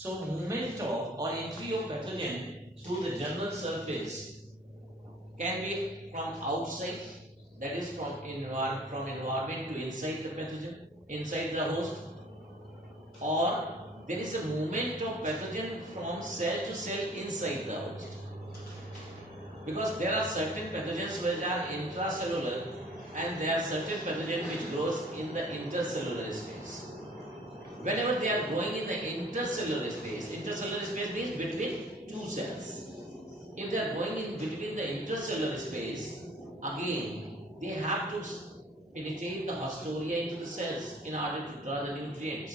So movement of or entry of pathogen through the general surface can be from outside, that is from environment to inside the pathogen, inside the host, or there is a movement of pathogen from cell to cell inside the host. Because there are certain pathogens which are intracellular and there are certain pathogens which grows in the intercellular space. Whenever they are growing in the intercellular space means between two cells. If they are going in between the intercellular space, again they have to penetrate the haustoria into the cells in order to draw the nutrients.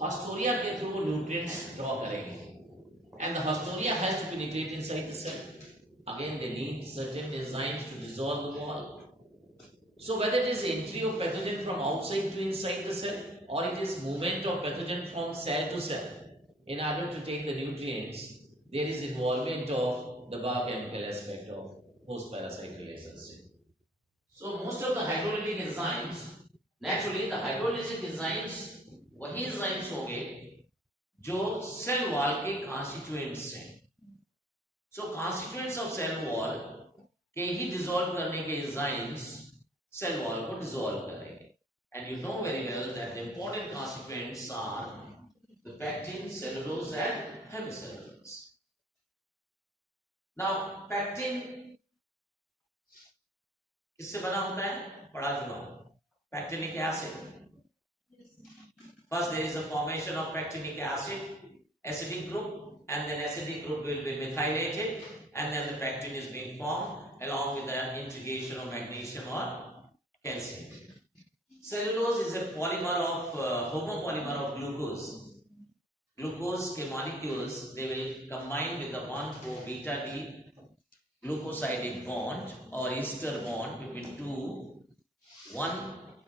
Haustoria के through वो nutrients draw करेंगे, and the haustoria has to penetrate inside the cell. Again, they need certain enzymes to dissolve the wall. So whether it is entry of pathogen from outside to inside the cell, or it is movement of pathogen from cell to cell, in order to take the nutrients, there is involvement of the biochemical aspect of host parasite relationship. So most of the hydrolytic enzymes, naturally the hydrolytic enzymes वही enzymes होंगे जो cell wall के constituents हैं. So constituents of cell wall के ही dissolve करने के enzymes cell wall को dissolve करेंगे. And you know very well that the important constituents are the pectin, cellulose and hemicellulose. Now pectin किससे बना होता है? पढ़ा चुका हूं. Pectinic acid. First there is a formation of pectinic acid, acidic group, and then acidic group will be methylated, and then the pectin is being formed along with the integration of magnesium or calcium. Cellulose is a polymer of homopolymer of glucose. Glucose के molecules they will combine with the 1,4-beta-D glucosidic bond or ester bond between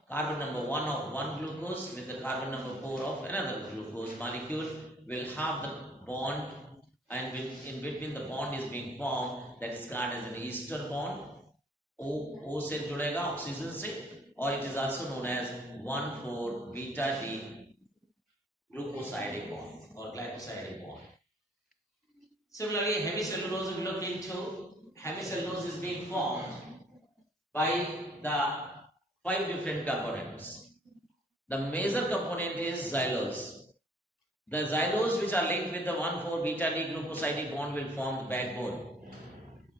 carbon number 1 of one glucose with the carbon number 4 of another glucose molecule will have the bond, and in between the bond is being formed, that is called as an ester bond. O से जुड़ेगा oxygen से, or it is also known as 1,4-beta-D glucosidic bond or glycosidic bond. Similarly, hemicellulose we look into. Hemicellulose is being formed by the 5 different components. The major component is xylose. The xylose which are linked with the 1,4-beta-D glucosidic bond will form the backbone.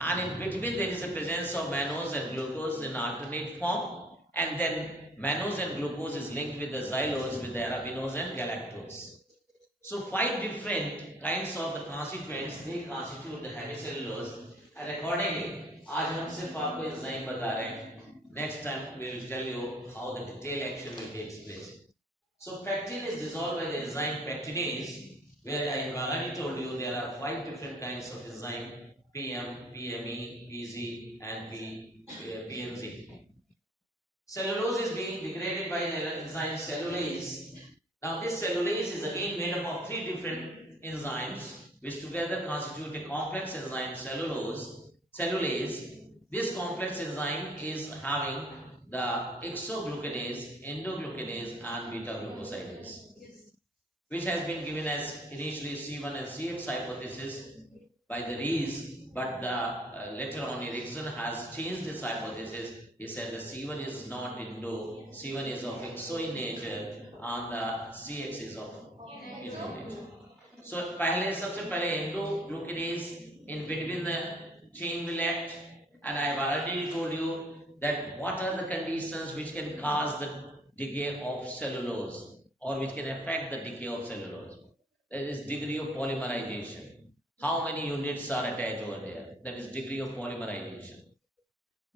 And in between there is a presence of mannose and glucose in alternate form, and then mannose and glucose is linked with the xylose with the arabinose and galactose. So 5 different kinds of the constituents they constitute the hemicellulose, and accordingly आज हम सिर्फ आपको enzyme बता रहे हैं. Next time we will tell you how the detailed action will take place. So pectin is dissolved by the enzyme pectinase, where I have already told you there are 5 different kinds of enzyme: PM, PME, PZ and PMZ. Cellulose is being degraded by the enzyme cellulase. Now this cellulase is again made up of 3 different enzymes which together constitute a complex enzyme cellulase. This complex enzyme is having the exoglucanase, endoglucanase and beta glucosidase, which has been given as initially C1 and CX hypothesis by the Rees, but later on Erickson has changed this hypothesis. He said the C1 is not endo, C1 is of exo in nature and the CX is of endo nature. So सबसे पहले endoglucanase in between the chain will act. And I have already told you that what are the conditions which can cause the decay of cellulose or which can affect the decay of cellulose. That is degree of polymerization. How many units are attached over there? That is degree of polymerization.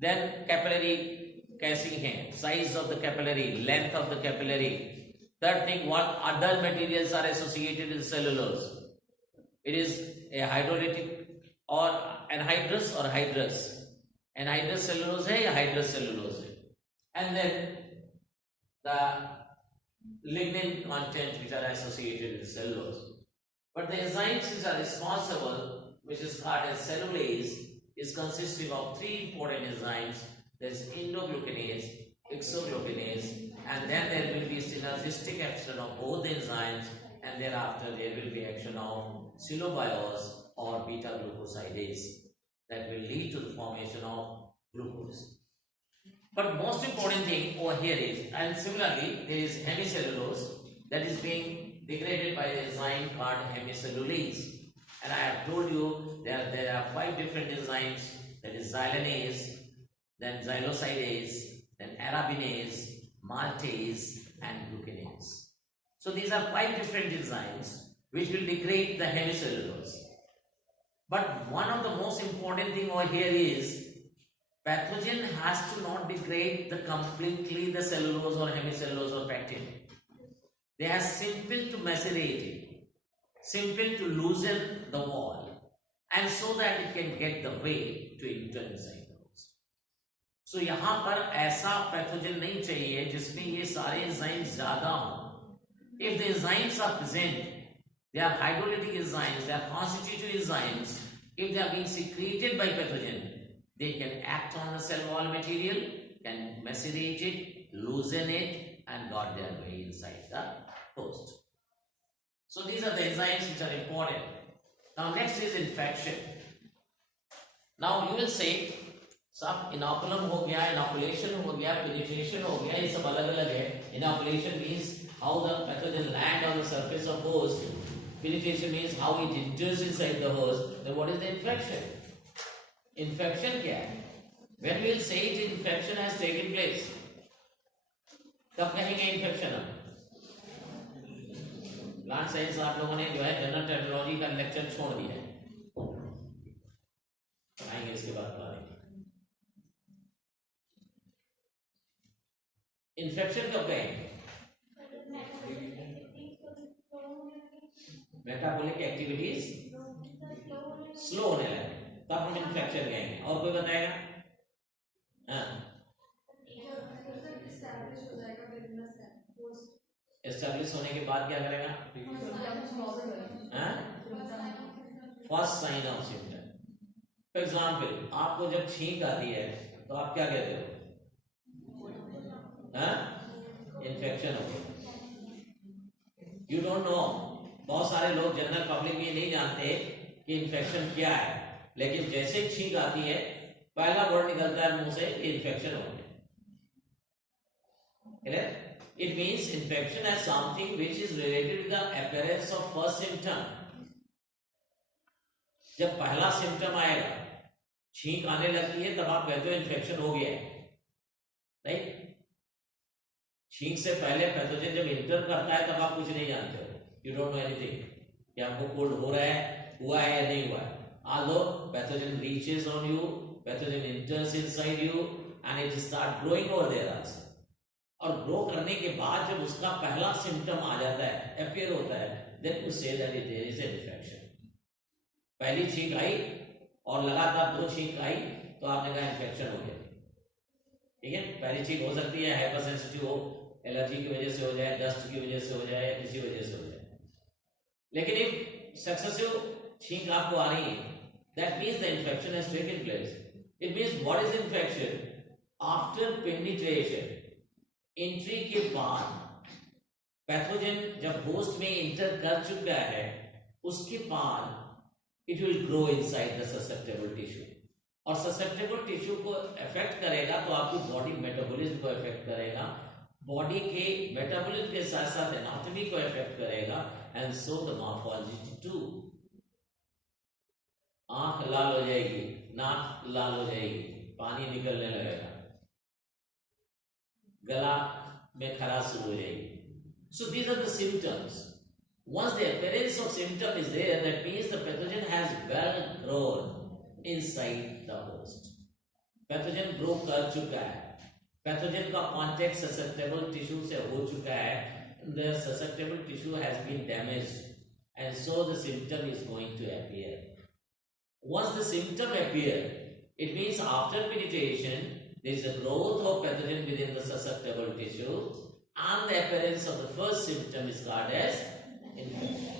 Then capillary casing है, size of the capillary, length of the capillary. Third thing, what other materials are associated with cellulose? It is a hydrolytic or anhydrous or hydrous. Anhydrous cellulose है या hydrous cellulose है. And then the lignin content which are associated with cellulose. But the enzymes which are responsible, which is called as cellulase, is consisting of 3 important enzymes. There is endoglucanase, exoglucanase, and then there will be synergistic action of both the enzymes and thereafter there will be action of silobiose or beta glucosidase that will lead to the formation of glucose. But most important thing over here is, and similarly there is hemicellulose that is being degraded by the enzyme called hemicellulase. And I have told you there are 5 different enzymes, that is xylanase, then xylosidase, then arabinase, maltase and glucanase. So these are 5 different enzymes which will degrade the hemicellulose. But one of the most important thing over here is pathogen has to not degrade completely the cellulose or hemicellulose or pectin. They are simple to macerate it, simple to loosen the wall, and so that it can get the way to enter inside the host. So यहाँ पर ऐसा pathogen नहीं चाहिए जिसमें ये सारे enzymes ज़्यादा हों. If the enzymes are present, they are hydrolytic enzymes, they are constitutive enzymes. If they are being secreted by pathogen, they can act on the cell wall material, can macerate it, loosen it, and got their way inside the host. So these are the enzymes which are important. Now next is infection. Now you will say, सब inoculum हो गया, inoculation हो गया, penetration हो गया, ये सब अलग-अलग है. Inoculation means how the pathogen land on the surface of host. Penetration means how it enters inside the host. Then what is the infection? Infection क्या है? When we will say it, infection has taken place. कब कहेंगे infection हम? Plant science आप लोगों ने जो है जनरल टेक्नोलॉजी का लेक्चर छोड़ दिया है, आएंगे इसके बाद पढ़ाएंगे. इन्फेक्शन कब कहेंगे? मेटाबॉलिक एक्टिविटीज स्लो होने लगे तब हम इन्फेक्शन कहेंगे. और कोई बताएगा? एस्टैब्लिश होने के बाद क्या करेगा? First sign of symptom. For example आपको जब छींक आती है तो आप क्या कहते हो? इन्फेक्शन हो गया. You don't know. बहुत सारे लोग जनरल पब्लिक में नहीं जानते कि इन्फेक्शन क्या है, लेकिन जैसे छींक आती है पहला वर्ड निकलता है मुंह से, इन्फेक्शन हो गया. It means infection as something which is related to the appearance of first symptom. जब पहला सिम्टम आएगा, छींक आने लगती है, तब आप कहते हो इन्फेक्शन हो गया है, राइट? छींक से पहले पैथोजन जब इंटर करता है तब आप कुछ नहीं जानते हो. यू डोंट नो एनीथिंग कि आपको कोल्ड हो रहा है, हुआ है या नहीं हुआ है. Although pathogen reaches on you, pathogen enters inside you and it start growing over there also. और ग्रो करने के बाद जब उसका पहला सिम्टम आ जाता है, अपीयर होता है, then you say that there is an infection. पहली छींक आई और लगातार 2 छींक आई तो आपने कहा इन्फेक्शन हो गया. ठीक है, पहली छींक हो सकती है हाइपर सेंसिटिव हो, एलर्जी की वजह से हो जाए, डस्ट की वजह से हो जाए, या किसी वजह से हो जाए. लेकिन एक सक्सेसिव छींक आपको आ रही है, that means the infection has taken place. It means what is infection? After penetration, entry के बाद पैथोजन जब होस्ट में इंटर कर चुका है, उसके बाद it will grow inside the susceptible tissue. और ससेप्टेबल टिश्यू को अफेक्ट करेगा तो आपकी बॉडी मेटाबॉलिज्म को अफेक्ट करेगा, बॉडी के मेटाबॉलिज्म के साथ साथ एनाटॉमी को अफेक्ट करेगा, and so the morphology too. आंख लाल हो जाएगी, नाक लाल हो जाएगी, पानी निकलने लगेगा, गला में खराश शुरू हो जाएगी. So these are the symptoms. Once the appearance of symptom is there, that means the pathogen has well grown inside the host. Pathogen grow कर चुका है, pathogen का contact susceptible tissue से हो चुका है, the susceptible tissue has been damaged, and so the symptom is going to appear. Once the symptom appear, it means after penetration there is a growth of pathogen within the susceptible tissue, and the appearance of the first symptom is called as infection.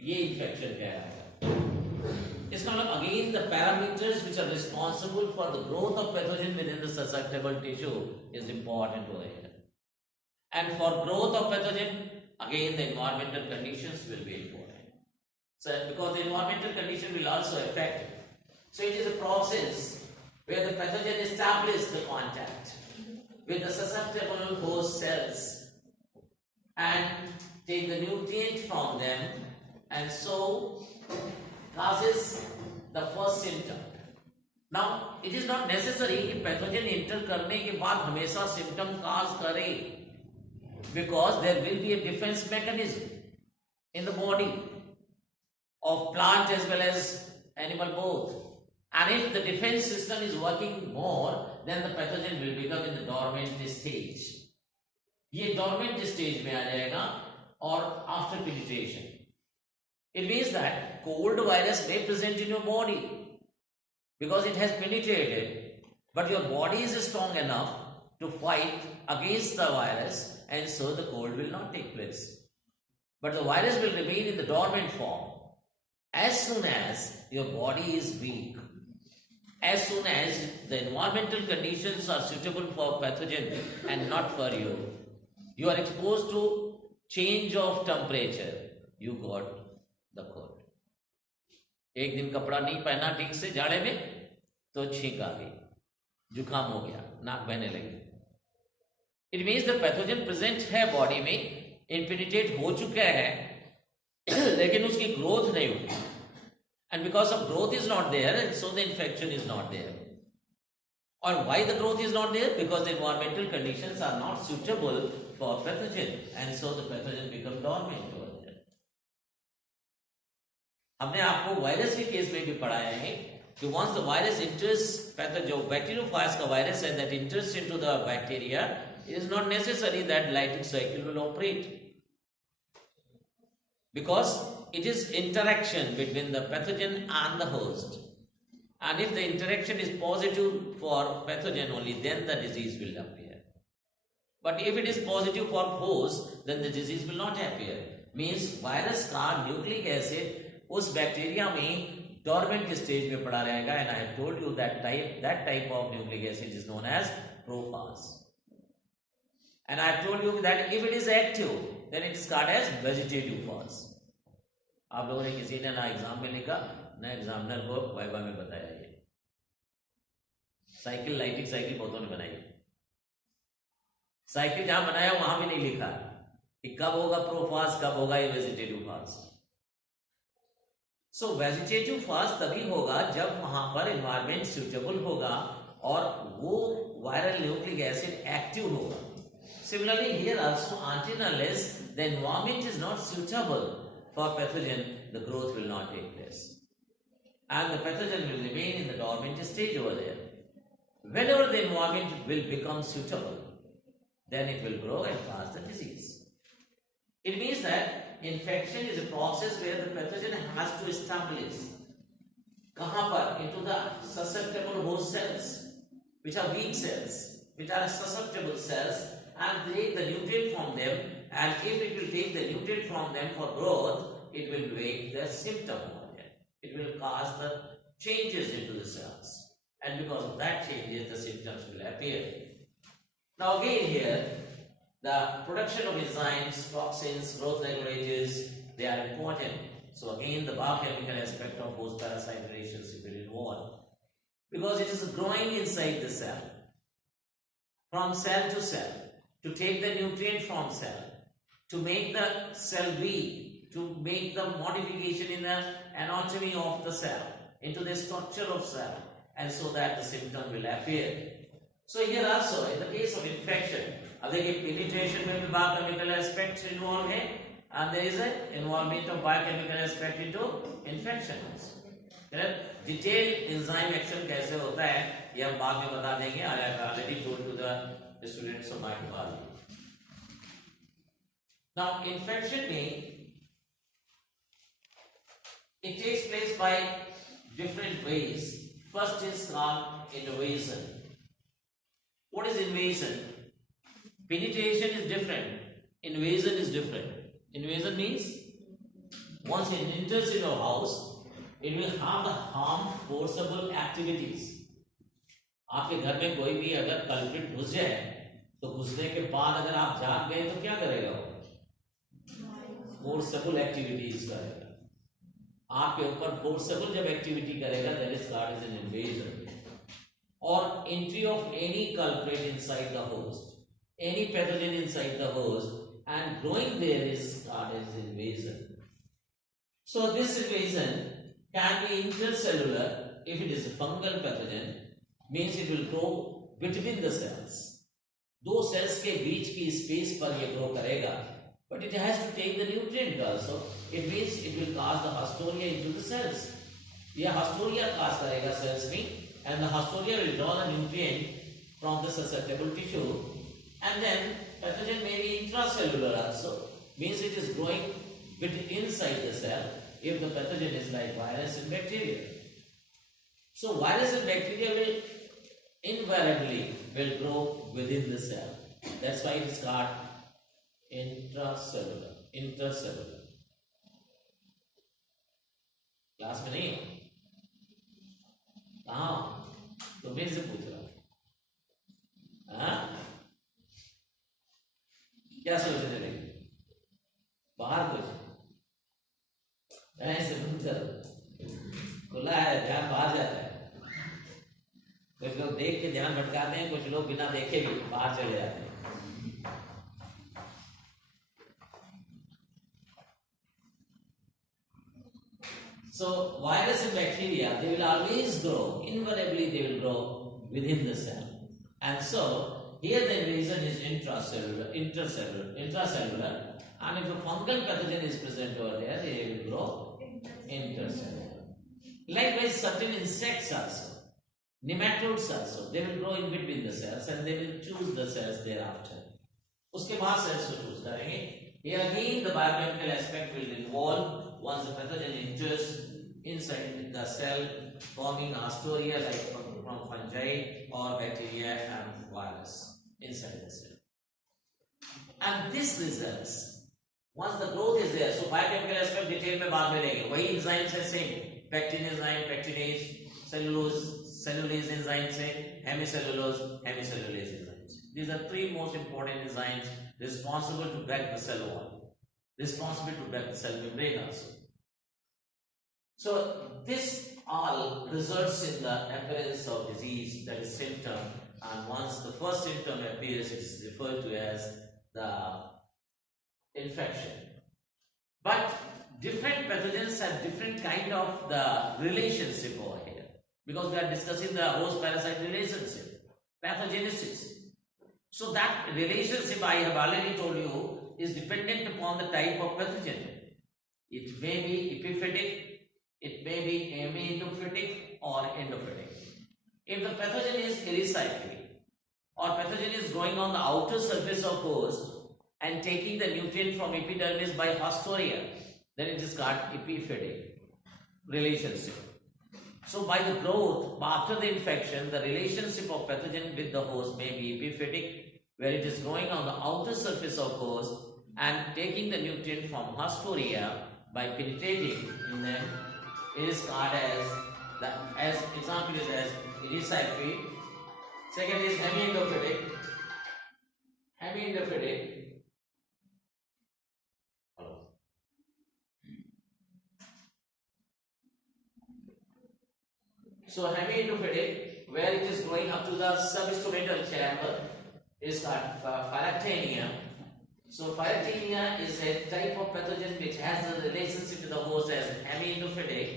ये infection कहलाएगा. इसका मतलब again the parameters which are responsible for the growth of pathogen within the susceptible tissue is important over here. And for growth of pathogen, again the environmental conditions will be important. So because the environmental condition will also affect it. So it is a process where the pathogen establishes the contact with the susceptible host cells and take the nutrient from them, and so causes the first symptom. Now it is not necessary कि pathogen enter करने के बाद हमेशा symptom cause करे, because there will be a defense mechanism in the body of plant as well as animal both. And if the defense system is working more, then the pathogen will become in the dormant stage. ये dormant stage में आ जाएगा or after penetration. It means that cold virus may present in your body because it has penetrated, but your body is strong enough to fight against the virus, and so the cold will not take place. But the virus will remain in the dormant form. As soon as your body is weak, as soon as the environmental conditions are suitable for pathogen and not for you, you are exposed to change of temperature, you got the cold. एक दिन कपड़ा नहीं पहना ठीक से जाड़े में तो छींक आ गई, जुकाम हो गया, नाक बहने लगी. It means the pathogen present है बॉडी में, इनफिनिटेट हो चुका है, लेकिन उसकी ग्रोथ नहीं हुई. And because of growth is not there, and so the infection is not there. Or why the growth is not there? Because the environmental conditions are not suitable for pathogen, and so the pathogen become dormant over there. हमने आपको virus के case में भी पढ़ाया है कि once the virus enters pathogen, जो bacteriophage का virus है, that enters into the bacteria, it is not necessary that lytic cycle will operate, because it is interaction between the pathogen and the host. And if the interaction is positive for pathogen only, then the disease will appear. But if it is positive for host, then the disease will not appear. Means virus का nucleic acid उस bacteria में dormant stage में पड़ा रहेगा. And I have told you that type of nucleic acid is known as prophase. And I have told you that if it is active, then it is called as vegetative phase. आप लोगों ने किसी ने ना exam में लिखा ना examiner को वाइवा में बताया. ये साइकिल, लाइटिक साइकिल बहुतों ने बनाई. साइकिल जहां बनाया वहां भी नहीं लिखा कि कब होगा प्रोफाज, कब होगा ये वेजिटेटिव फाज. सो वेजिटेटिव फाज तभी होगा जब वहां पर एनवायरमेंट सुटेबल होगा और वो वायरल न्यूक्लिक एसिड एक्टिव होगा. Similarly, here also until unless the environment is not suitable for pathogen, the growth will not take place, and the pathogen will remain in the dormant stage over there. Whenever the environment will become suitable, then it will grow and cause the disease. It means that infection is a process where the pathogen has to establish. कहाँ पर? Into the susceptible host cells, which are weak cells, which are susceptible cells, and take the nutrient from them. And if it will take the nutrient from them for growth, it will make the symptom over there. It will cause the changes into the cells, and because of that changes, the symptoms will appear. Now again here, the production of enzymes, toxins, growth regulators, they are important. So again, the biochemical aspect of host parasite relationship will involve, because it is growing inside the cell, from cell to cell, to take the nutrient from cell, to make the cell weak, to make the modification in the anatomy of the cell, into the structure of cell, and so that the symptom will appear. So here also, in the case of infection, अब देखिए penetration में भी biochemical aspects involved है, and there is an involvement of biochemical aspect into infections. Detailed enzyme action कैसे होता है ये हम बाद में बता देंगे. I have already told to the students of microbiology. Now infection में it takes place by different ways. First is called invasion. What is invasion? Penetration is different. Invasion is different. Invasion means once it enters in your house, it will have the harm forcible activities. आपके घर में कोई भी अगर culprit घुस जाए तो घुसने के बाद अगर आप जाग गए तो क्या करेगा वो? फोर्सेबल एक्टिविटीज करेगा, आपके ऊपर फोर्सेबल जब एक्टिविटी करेगा, that is called as an invasion. और entry of any culprit inside the host, any pathogen inside the host and growing there is called as invasion. So this invasion can be intercellular. If it is a fungal pathogen, means it will grow between the cells. दो cells के बीच की space पर ये grow करेगा, but it has to take the nutrient also. It means it will cause the haustoria into the cells. ये haustoria cause करेगा cells में, and the haustoria will draw the nutrient from the susceptible tissue. And then pathogen may be intracellular also, means it is growing inside the cell if the pathogen is like virus and bacteria. So virus and bacteria will invariably grow within the cell. That's why it is called intercellular. Class में नहीं हो? कहाँ? तो मेरे से पूछ रहा हाँ? क्या सोचने लगे? बाहर कुछ ऐसे खुला है, ध्यान बाहर जाता है. कुछ लोग देख के ध्यान भटकाते हैं, कुछ लोग बिना देखे भी बाहर चले जाते हैं. So virus and bacteria, they will always grow, invariably they will grow within the cell, and so here the invasion is intracellular, and if a fungal pathogen is present over there, they will grow intercellular. Likewise, certain insects also, nematodes also, they will grow in between the cells and they will choose the cells thereafter. उसके बाद cells को choose करेंगे. Here again the biochemical aspect will involve once the pathogen enters inside the cell, forming haustoria like from fungi or bacteria and virus inside the cell. And this results once the growth is there. So biochemical aspect detail में बाद में लेंगे. वही enzymes है same, pectin enzyme, pectinase, cellulase enzymes है, hemicellulase enzymes. These are three most important enzymes responsible to break the cell wall, responsible to break the cell membrane also. So this all results in the appearance of disease, that is symptom. And once the first symptom appears, it is referred to as the infection. But different pathogens have different kind of the relationship over here, because we are discussing the host parasite relationship, pathogenesis. So that relationship, I have already told you, is dependent upon the type of pathogen. It may be epiphytic, it may be amendophytic or endophytic. If the pathogen is erysipelas or pathogen is growing on the outer surface of host and taking the nutrient from epidermis by haustoria, then it is called epiphytic relationship. So by the growth, after the infection, the relationship of pathogen with the host may be epiphytic, where it is growing on the outer surface of host and taking the nutrient from haustoria by penetrating in them. It is called as example is as erysipelas. Second is hemiendophytic. So hemiendophytic, where it is going up to the substomatal chamber, is called phylacteria. So phylacteria is a type of pathogen which has a relationship to the host as hemiendophytic,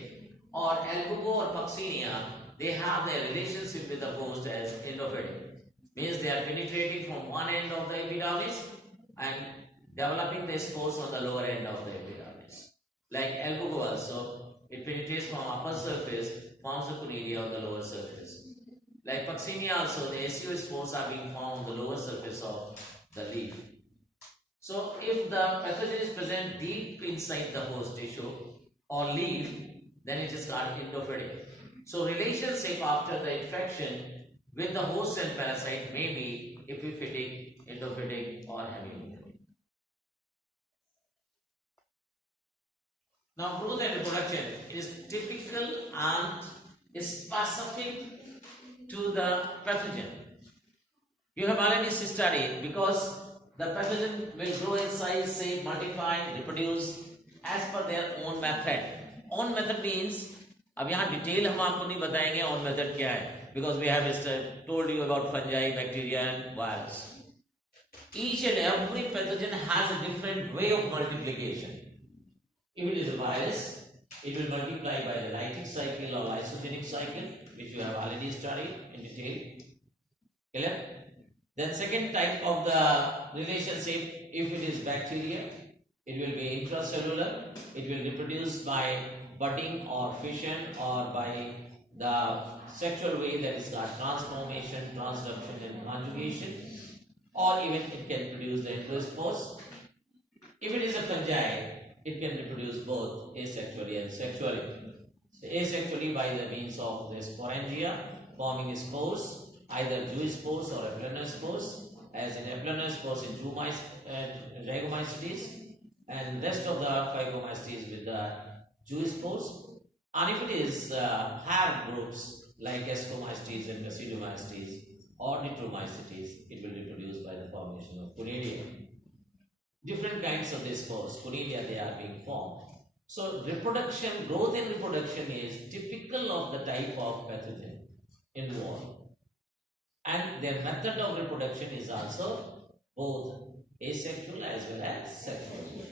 or albugo or Puccinia, they have their relationship with the host as endophytic. Means they are penetrating from one end of the epidermis and developing the spores on the lower end of the epidermis. Like albugo also, it penetrates from upper surface, forms the conidia on the lower surface. Like Puccinia also, the SU spores are being formed on the lower surface of the leaf. So if the pathogen is present deep inside the host tissue or leaf, then it is called endophytic. So relationship after the infection with the host cell parasite may be epiphytic, endophytic or hemiendophytic. Now growth and reproduction is typical and specific to the pathogen. You have already studied, because The pathogen will grow in size, shape, multiply, reproduce as per their own method. Own method means, अब यहाँ detail हम आपको नहीं बताएंगे own method क्या है, because we have told you about fungi, bacteria and virus. Each and every pathogen has a different way of multiplication. If it is a virus, it will multiply by the lytic cycle or lysogenic cycle, which you have already studied in detail. Clear? Then second type of the relationship, if it is bacteria, it will be intracellular. It will reproduce by budding or fission or by the sexual way, that is called transformation, transduction and conjugation, or even it can produce the endospores. If it is a fungi, it can reproduce both asexually and sexually. Asexually by the means of the sporangia, forming spores, either zoospores or aplanospores, as in aplanospores in zygomycetes, and rest of the phygomycetes with the zoospores. And if it is hair groups like ascomycetes and basidiomycetes or nitromycetes, it will reproduce by the formation of conidia. Different kinds of these spores, conidia, they are being formed. So reproduction, growth in reproduction is typical of the type of pathogen involved. And their method of reproduction is also both asexual as well as sexual.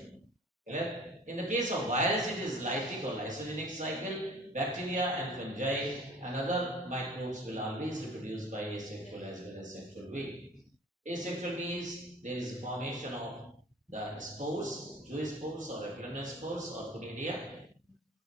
Clear? In the case of virus, it is lytic or lysogenic cycle. Bacteria and fungi and other microbes will always reproduce by asexual as well as sexual way. Asexual means there is formation of the spores, zoospores or aplanospores or conidia.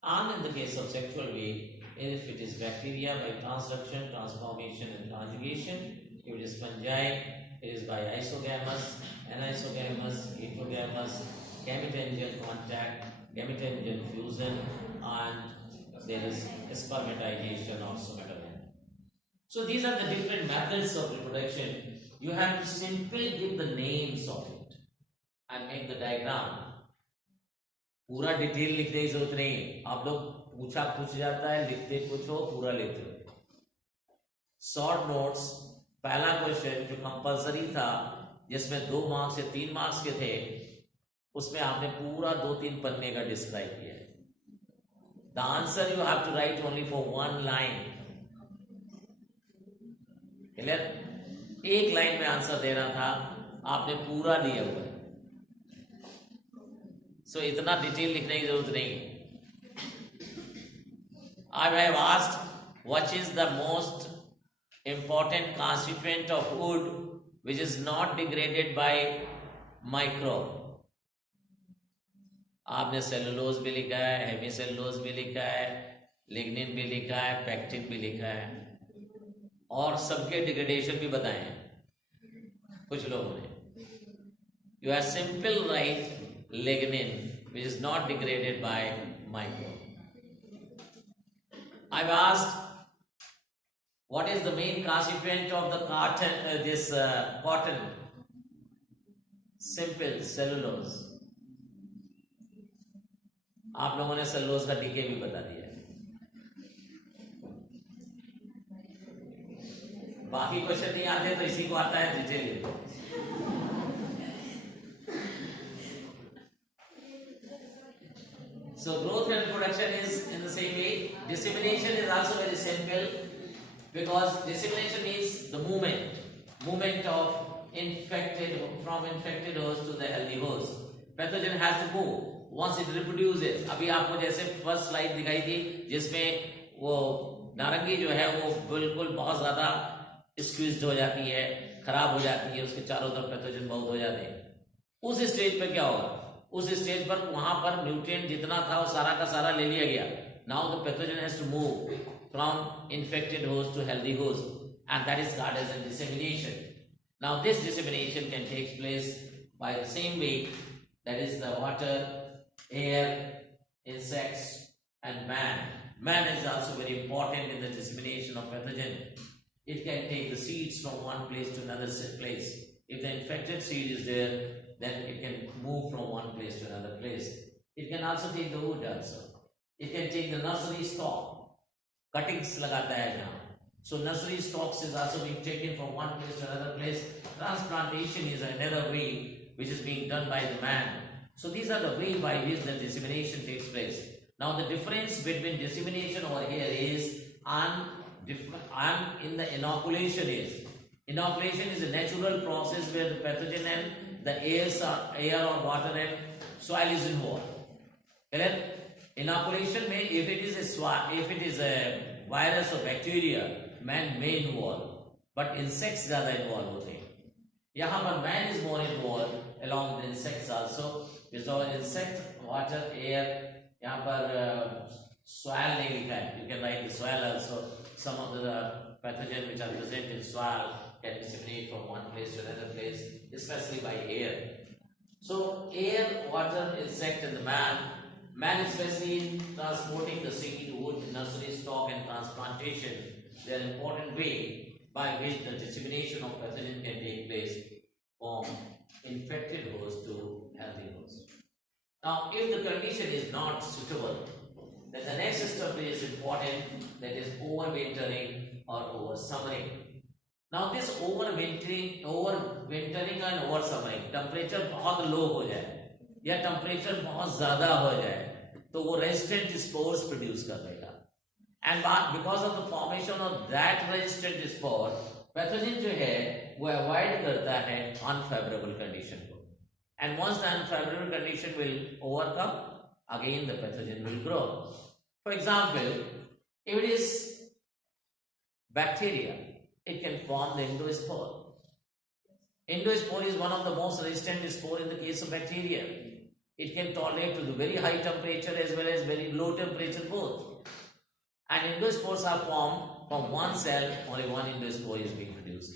And in the case of sexual way, if it is bacteria by transduction, transformation and conjugation. If it is fungi, it is by isogamous, anisogamous, heterogamous, gametangial contact, gametangial fusion, and there is spermatization or somatogamy. So these are the different methods of reproduction. You have to simply give the names of it and make the diagram. पूरा detail लिखने की जरूरत नहीं है. आप लोग पूछ जाता है, लिखते कुछ हो, पूरा लेते हो. शॉर्ट नोट्स, पहला क्वेश्चन जो कंपलसरी था, जिसमें 2 मार्क्स या 3 मार्क्स के थे, उसमें आपने पूरा 2-3 पन्ने का डिस्क्राइब किया है. The answer you have to write only for 1 line. Clear? 1 line में आंसर देना था, आपने पूरा दिया हुआ है. So इतना डिटेल लिखने की जरूरत नहीं. I have asked what is the most important constituent of wood which is not degraded by microbe. आपने सेलुलोज भी लिखा है, हेमीसेलुलोज भी लिखा है, लिग्निन भी लिखा है, पैक्टिन भी लिखा है, और सबके डिग्रेडेशन भी बताए हैं कुछ लोगों ने. You are simple right lignin which is not degraded by microbe. I've asked what is the main constituent of the cotton, cotton? Simple, cellulose. आप लोगों ने सेलुलोज का डीके भी बता दिया है. बाकी क्वेश्चन नहीं आते तो इसी को आता है detail. So growth and reproduction is in the same way. Dissemination is also very simple, because dissemination means the movement of from infected host to the healthy host. Pathogen has to move once it reproduces. अभी आपको जैसे first slide दिखाई थी, जिसमें वो नारंगी जो है वो बिल्कुल बहुत ज्यादा स्क्वीज्ड हो जाती है, खराब हो जाती है, उसके चारों तरफ पैथोजन बहुत हो जाते हैं. उस स्टेज पर क्या होगा? उस स्टेज पर वहां पर न्यूट्रिएंट जितना था वो सारा का सारा ले लिया गया. Now the pathogen has to move from infected host to healthy host, and that is called as a dissemination. Now this dissemination can take place by the same way, that is the water, air, insects and man. Man is also very important in the dissemination of pathogen. It can take the seeds from one place to another place. If the infected seed is there, then it can move from one place to another place. It can also take the wood also. It can take the nursery stock. Cuttings लगाता है जहाँ. So nursery stocks is also being taken from one place to another place. Transplantation is another way which is being done by the man. So these are the way by which the dissemination takes place. Now the difference between dissemination over here is and in the inoculation is. Inoculation is a natural process where the pathogen and the air or water and soil is involved. Clear? Inoculation में if it is a virus or bacteria, man may involve, but insects ज़्यादा involve होते हैं. यहाँ पर man is more involved along with insects also. Because insect, water, air, यहाँ पर soil नहीं लिखा है. You can write the soil also. Some of the pathogens which are present in soil can disseminate from one place to another place, especially by air. So air, water, insect, and the man especially in transporting the seed, wood, nursery stock, and transplantation. They are an important way by which the dissemination of pathogen can take place from infected host to healthy host. Now, if the condition is not suitable, then the next step is important, that is overwintering or oversummering. Now, this overwintering and oversummering, temperature बहुत low हो जाए या temperature बहुत ज़्यादा हो जाए, तो वो resistant spores produce कर देगा. And because of the formation of that resistant spore, pathogen जो है वो avoid करता है unfavorable condition को. And once the unfavorable condition will overcome, again the pathogen will grow. For example, if it is bacteria, it can form the endospore. Endospore is one of the most resistant spore in the case of bacteria. It can tolerate to the very high temperature as well as very low temperature both. And endospores are formed from one cell, only one endospore is being produced.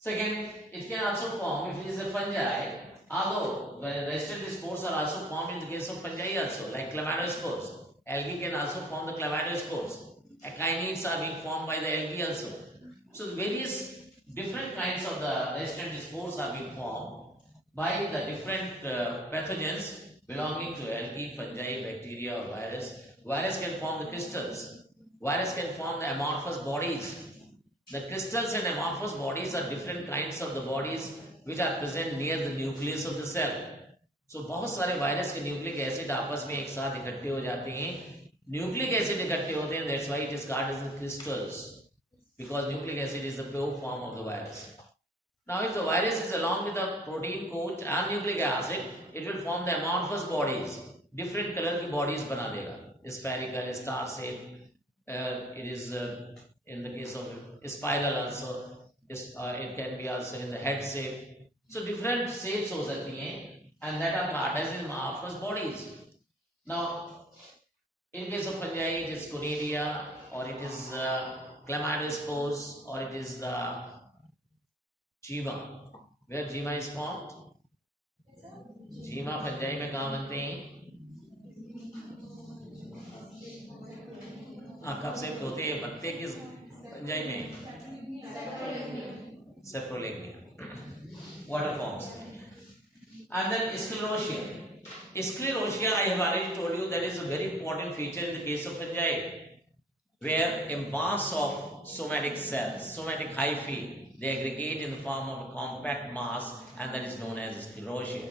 Second, it can also form if it is a fungi, although the resistant spores are also formed in the case of fungi also, like chlamydospores. Algae can also form the chlamydospores. Echinids are being formed by the algae also. So various different kinds of the resistant spores are being formed by the different pathogens belonging to algae, fungi, bacteria or virus. Virus can form the crystals. Virus can form the amorphous bodies. The crystals and amorphous bodies are different kinds of the bodies which are present near the nucleus of the cell. So बहुत सारे virus के nucleic acid आपस में एक साथ इकट्ठे हो जाते हैं. न्यूक्लिक एसिड इकट्ठे होते हैं, that's why it is called as the crystals, because nucleic acid is the pure form of the virus. Now if the virus is along with the protein coat and nucleic acid, it will form the amorphous bodies. Different color की bodies बना देगा. Spherical, star shape, it is in the case of spiral also, it can be also in the head shape. So different shapes हो सकती हैं, and that are called as amorphous bodies. Now in case of fungi, it is conidia, or it is chlamydospores, or it is the Jima. Where Jima is formed? Jima fungi में कहाँ बनते हैं? कब से होते हैं पत्ते किस fungi में? Saprolegnia. Water forms. And then sclerotia. Sclerotia, I have already told you, that is a very important feature in the case of fungi, where a mass of somatic cells, somatic hyphae, they aggregate in the form of a compact mass, and that is known as sclerotia.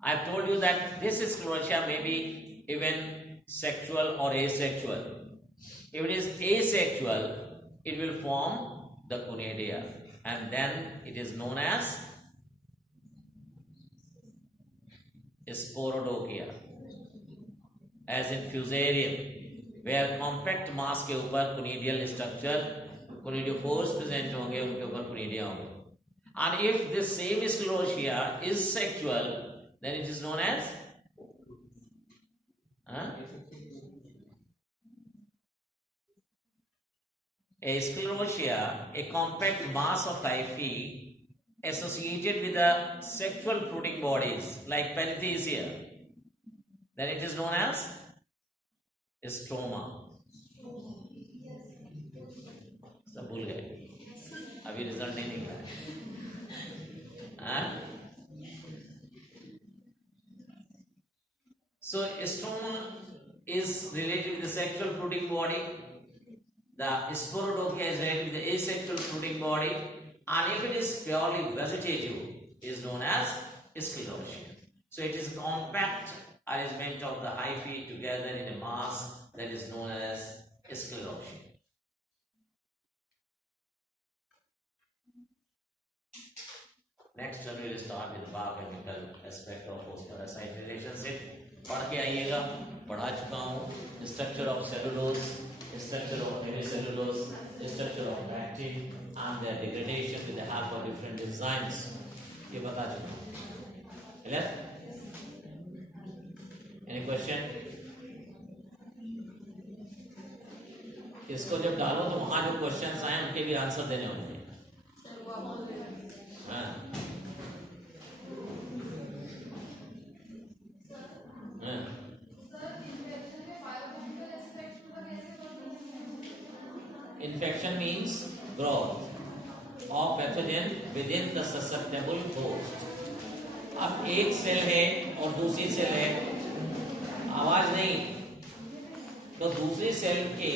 I have told you that this sclerotia may be even sexual or asexual. If it is asexual, it will form the conidia, and then it is known as sporodokia, as in fusarium, where compact mass के ऊपर conidial structure, conidiophores present होंगे, उनके ऊपर conidia होंगे. And if this same sclerotia is sexual, then it is known as a sclerotia, a compact mass of hyphae associated with the sexual fruiting bodies like panethisia, then it is known as stroma. सब भूल गए, अभी result नहीं निकला है. So stroma is related with the sexual fruiting body, The Sporodokia is related with the asexual fruiting body, and if it is purely vegetative, is known as sclerotia. So it is compact arrangement of the hyphae together in a mass that is known as sclerotia. Next we will start with the biochemical aspect of host parasite relationship. पढ़ के आइएगा, पढ़ा चुका हूँ structure of cellulose, structure of hemicellulose, structure of actin and their degradation with the help of different enzymes. ये बता चुका हूँ. Clear? Any question? इसको जब डालो तो वहाँ जो क्वेश्चंस आए उनके भी आंसर देने होंगे. Infection means growth of pathogen within the susceptible host. अब एक सेल है और दूसरी सेल है, आवाज नहीं, तो दूसरी सेल के